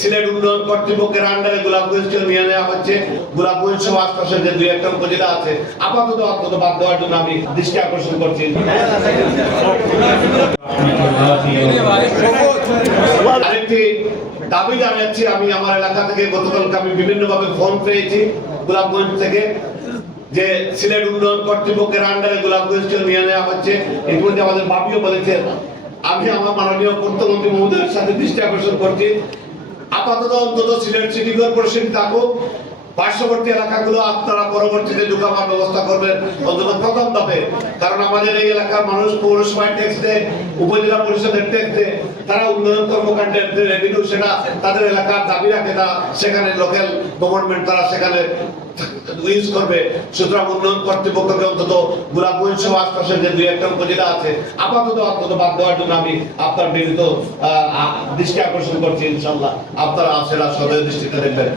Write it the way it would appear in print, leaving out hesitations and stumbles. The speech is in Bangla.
সিলেট উন্নয়ন কর্তৃপক্ষের আন্ডারে গোলাপগঞ্জকে নিয়ে নেওয়া হচ্ছে। গোলাপগঞ্জ সহ আশপাশের যে দুই একটা উপজেলা আছে আপাতত বাদ দেওয়ার জন্য আমি দৃষ্টি আকর্ষণ করছি। আরেকটি দাবি জানাচ্ছি, আমি আমার এলাকা থেকে গতকালকে আমি বিভিন্নভাবে ফোন পেয়েছি গোলাপগঞ্জ থেকে যে সিলেট উন্নয়ন কর্তৃপক্ষের আন্ডারে গোলাপগঞ্জকে নিয়ে নেওয়া হচ্ছে। ইতিমধ্যে আমাদের বাপিও বলেছেন, আমি আমার মাননীয় পূর্তমন্ত্রী মহোদয়ের সাথে দৃষ্টি আকর্ষণ করছি আপাতত অন্তত সিলেট সিটি কর্পোরেশন থাকুক, পার্শ্ববর্তী এলাকাগুলো আপনারা পরবর্তীতে ঢুকাবার ব্যবস্থা করবেন অন্তত প্রথম ধাপে। কারণ আমাদের এই এলাকার মানুষ পৌরসভায় ট্যাক্স দেয়, উপজেলা পরিষদের ট্যাক্স দেয়, তারা উন্নয়ন কর্মকাণ্ডের রেভিনিউ সেটা তাদের এলাকার দাবি রাখে, তা সেখানে লোকাল গভর্নমেন্ট তারা সেখানে ইউজ করবে। সুতরাং উন্নয়ন কর্তৃপক্ষকে অন্তত গোলাপগঞ্জ সহ আশপাশের যে দুই একটা উপজেলা আছে আপাতত বাদ দেওয়ার জন্য আমি আপনার বিনীত দৃষ্টি আকর্ষণ করছি। ইনশাল্লাহ আপনারা সেটা সদয় দৃষ্টিতে দেখবেন।